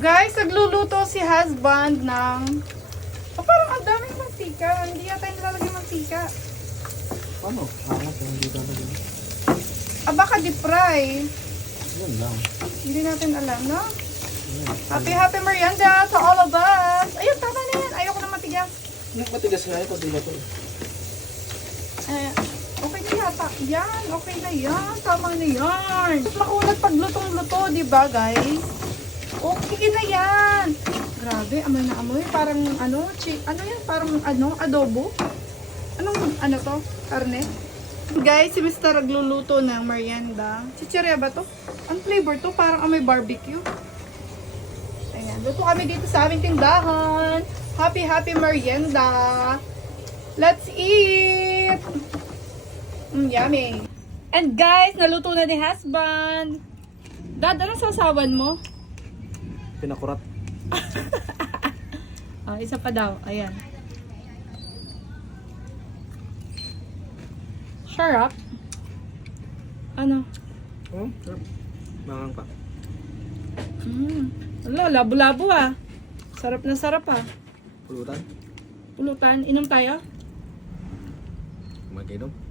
Guys, nagluluto si husband ng... Oh, parang ang daming mantika. Hindi yata nilalagay mantika. Paano? Angat yung hindi talaga. Ah, baka deep fry. Yun lang. Hindi natin alam, no? Yun. Happy merienda to all of us. Ayun, tama na yan. Ayoko na matigas. Matigas nga ito, di ba ito? Okay na yata. Yan, okay na yan. Tama na yan. Makunat pag lutong-luto, di ba guys? Okay na yan. Grabe, amoy na amoy. Parang ano, ano yan? Parang ano, adobo? Anong ano to? Karne? Guys, si Mr. nagluluto ng merienda. Chichirya ba to? Ang flavor to? Parang amoy barbecue. Ayan, luto kami dito sa aming tindahan. Happy merienda. Let's eat! Yummy. And guys, naluto na ni husband. Dad, anong sasawan mo? Pinakurat. Isa pa daw. Ayan. Sarap. Ano? Oh, sarap. Mangang pa. Wala, labo-labo ah. Sarap na sarap ah. Pulutan. Pulutan. Inom tayo? Mag-inom.